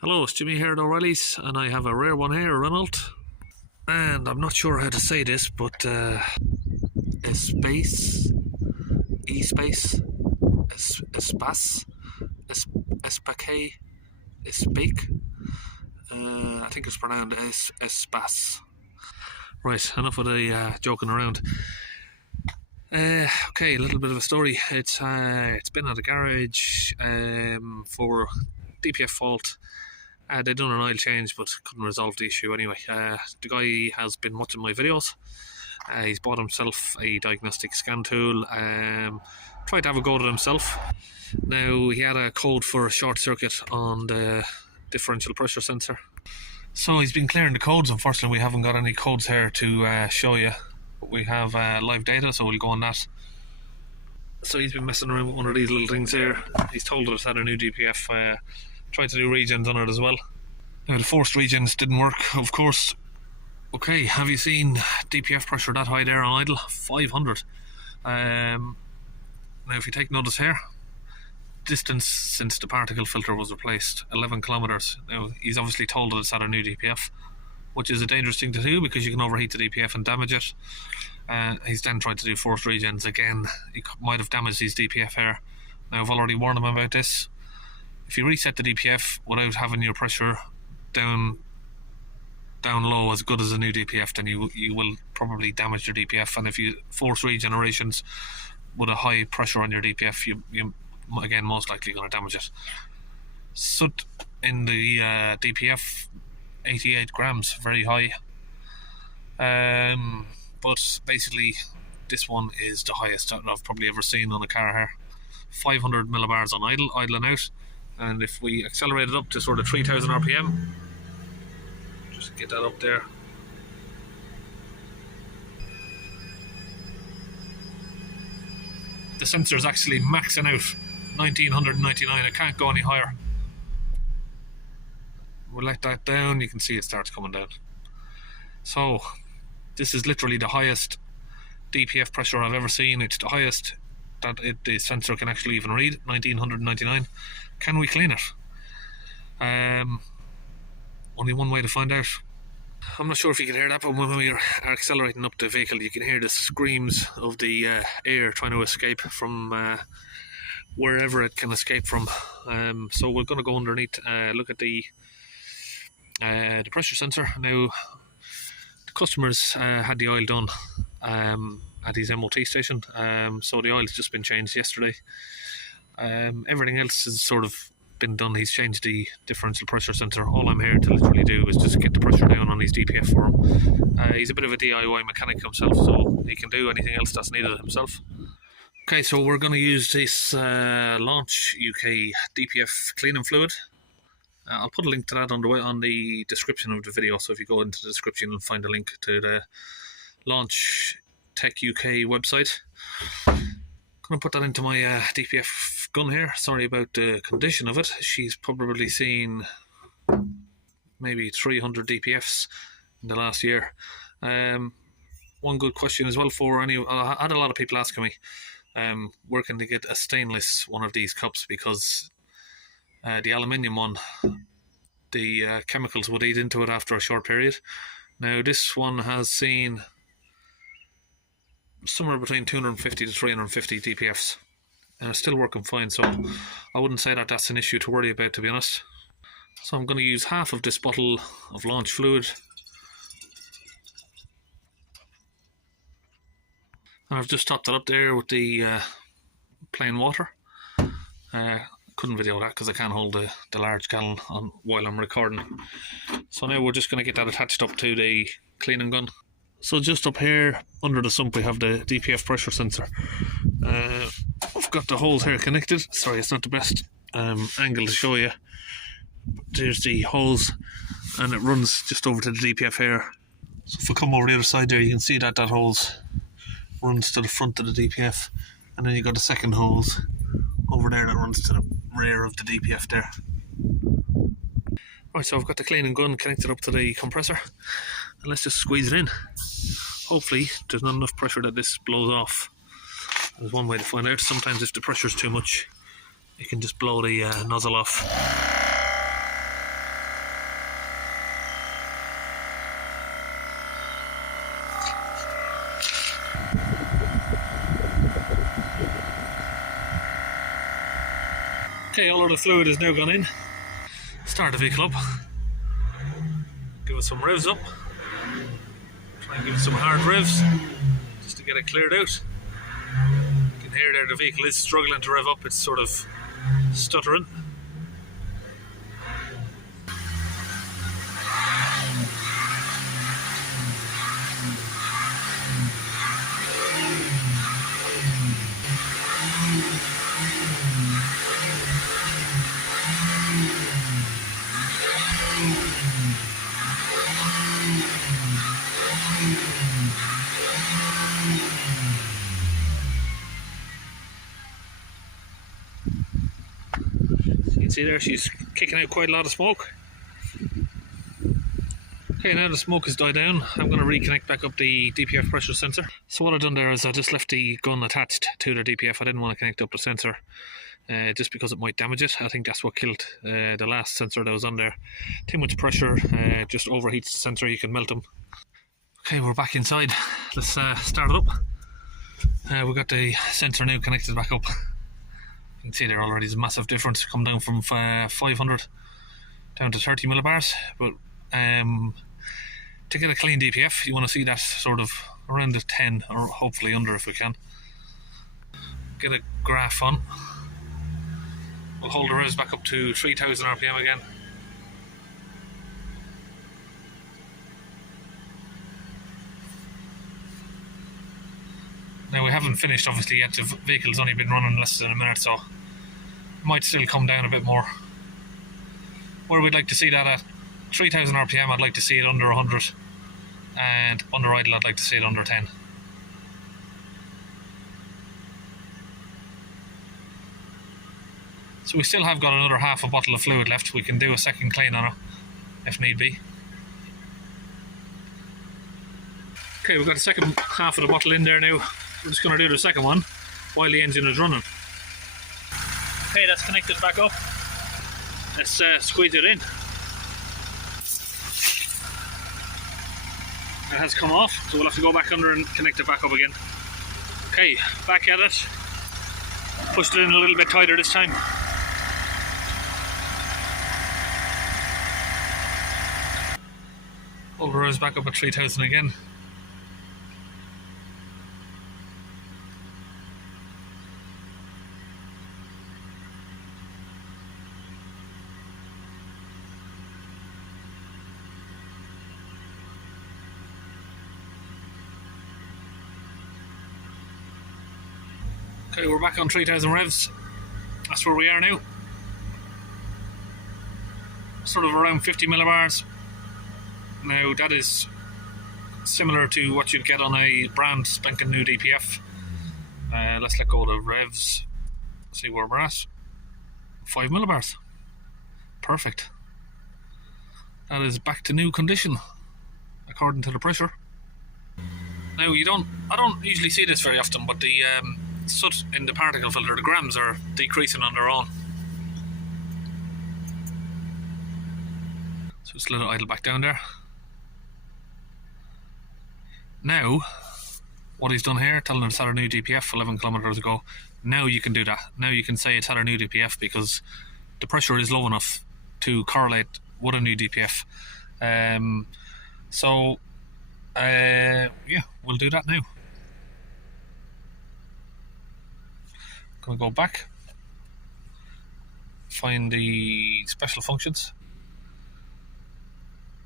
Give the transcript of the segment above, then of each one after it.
Hello, it's Jimmy here at O'Reilly's, and I have a rare one here, Renault. And I'm not sure how to say this, but Espace, Espace, Espace, I think it's pronounced Espace. Right, enough of the joking around. Okay, a little bit of a story. It's been at a garage for DPF fault. They done an oil change but couldn't resolve the issue anyway. The guy has been watching my videos. He's bought himself a diagnostic scan tool, tried to have a go at it himself. Now, he had a code for a short circuit on the differential pressure sensor. So he's been clearing the codes. Unfortunately, we haven't got any codes here to show you. But we have live data, so we'll go on that. So he's been messing around with one of these little things here. He's told us had a new DPF. Tried to do regens on it as well. Now, the forced regens didn't work, of course. Okay, have you seen DPF pressure that high there on idle? 500. Now, if you take notice here, distance since the particle filter was replaced, 11 kilometers. Now, he's obviously told that it's had a new DPF, which is a dangerous thing to do because you can overheat the DPF and damage it. He's then tried to do forced regens again. He might have damaged his DPF here. Now, I've already warned him about this. If you reset the DPF without having your pressure down low as good as a new DPF, then you will probably damage your DPF. And if you force regenerations with a high pressure on your DPF, you again most likely going to damage it. Soot in the DPF, 88 grams, very high. But basically, this one is the highest that I've probably ever seen on a car here. 500 millibars on idling out. And if we accelerate it up to sort of 3000 RPM, just get that up there. The sensor is actually maxing out 1999. I can't go any higher. We'll let that down. You can see it starts coming down. So this is literally the highest DPF pressure I've ever seen. It's the highest that the sensor can actually even read, 1999. Can we clean it? Only one way to find out. I'm not sure if you can hear that, but when we are accelerating up the vehicle, you can hear the screams of the air trying to escape from wherever it can escape from. So we're going to go underneath, look at the pressure sensor. Now, the customers had the oil done at his MOT station, so the oil's just been changed yesterday. Everything else has sort of been done. He's changed the differential pressure sensor. All I'm here to literally do is just get the pressure down on his DPF for him. He's a bit of a DIY mechanic himself, so he can do anything else that's needed himself. Okay, so we're going to use this Launch UK DPF cleaning fluid. I'll put a link to that on the description of the video, so if you go into the description and find a link to the Launch Tech UK website. Going to put that into my DPF gun here. Sorry about the condition of it. She's probably seen maybe 300 DPFs in the last year. One good question as well for I had a lot of people asking me where can they get a stainless one of these cups, because the aluminium one, the chemicals would eat into it after a short period. Now this one has seen somewhere between 250 to 350 DPFs, and it's still working fine, so I wouldn't say that that's an issue to worry about, to be honest. So I'm going to use half of this bottle of Launch fluid, and I've just topped it up there with the plain water. Couldn't video that because I can't hold the large gallon on while I'm recording. So now we're just going to get that attached up to the cleaning gun. So just up here under the sump we have the DPF pressure sensor. I've got the holes here connected. Sorry, it's not the best angle to show you. There's the hose, and it runs just over to the DPF here. So if I come over the other side there, you can see that hose runs to the front of the DPF, and then you got a second hose over there that runs to the rear of the DPF there. Right, so I've got the cleaning gun connected up to the compressor, and let's just squeeze it in. Hopefully there's not enough pressure that this blows off. There's one way to find out. Sometimes if the pressure's too much, you can just blow the nozzle off. Okay, all of the fluid is now gone in. Start the vehicle up. Give it some revs up. Try and give it some hard revs just to get it cleared out. You can hear there the vehicle is struggling to rev up, it's sort of stuttering. You can see there she's kicking out quite a lot of smoke. Okay, now the smoke has died down, I'm going to reconnect back up the DPF pressure sensor. So what I've done there is I just left the gun attached to the DPF. I didn't want to connect up the sensor just because it might damage it. I think that's what killed the last sensor that was on there. Too much pressure just overheats the sensor, you can melt them. Okay, we're back inside. Let's start it up. We've got the sensor now connected back up. You can see there already is a massive difference, come down from 500 down to 30 millibars. But to get a clean DPF, you want to see that sort of around the 10 or hopefully under if we can. Get a graph on. We'll hold the revs back up to 3000 RPM again. Now we haven't finished obviously yet, the vehicle's only been running less than a minute, so it might still come down a bit more. Where we'd like to see that at 3000 RPM, I'd like to see it under 100, and under idle I'd like to see it under 10. So we still have got another half a bottle of fluid left. We can do a second clean on it if need be. Okay, we've got the second half of the bottle in there now. We're just going to do the second one while the engine is running. Okay, that's connected back up. Let's squeeze it in. It has come off, so we'll have to go back under and connect it back up again. Okay, back at it. Pushed it in a little bit tighter this time. Overrides back up at 3000 again. Okay, we're back on 3000 revs. That's where we are now. Sort of around 50 millibars. Now that is similar to what you'd get on a brand spanking new DPF. Let's let go of the revs. See where we're at. 5 millibars. Perfect. That is back to new condition, according to the pressure. Now I don't usually see this very often, but the soot in the particle filter, the grams are decreasing on their own. So just let it idle back down there. Now, what he's done here, telling us had a new DPF 11 kilometers ago. Now you can do that. Now you can say it's had a new DPF because the pressure is low enough to correlate with a new DPF. Yeah, we'll do that now. Gonna go back, find the special functions.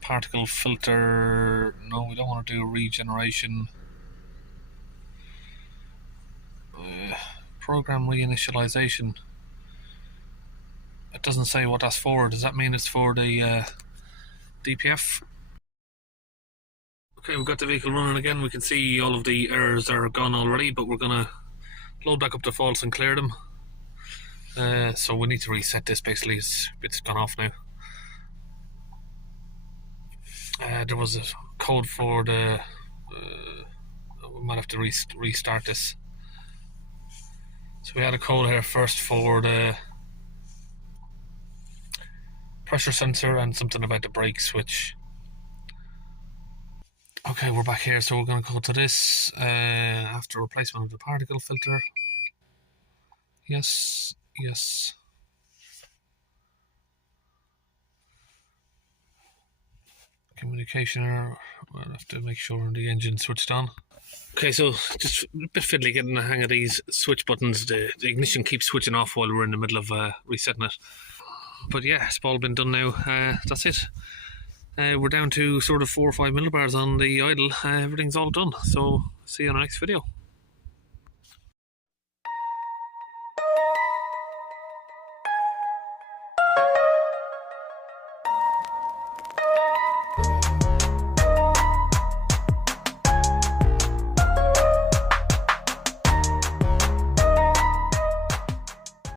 Particle filter, no, we don't want to do regeneration. Program reinitialization. It doesn't say what that's for. Does that mean it's for the DPF? Okay, we've got the vehicle running again. We can see all of the errors are gone already, but we're gonna load back up the faults and clear them. So we need to reset this. Basically, it's gone off now. There was a code for the. We might have to restart this. So we had a code here first for the pressure sensor and something about the brake switch. Okay, we're back here, so we're going to go to this after replacement of the particle filter. Yes, yes. Communication error. We'll have to make sure the engine switched on. Okay, so just a bit fiddly getting the hang of these switch buttons. The ignition keeps switching off while we're in the middle of resetting it. But yeah, it's all been done now. That's it. We're down to sort of 4 or 5 millibars on the idle. Everything's all done. So see you in the next video.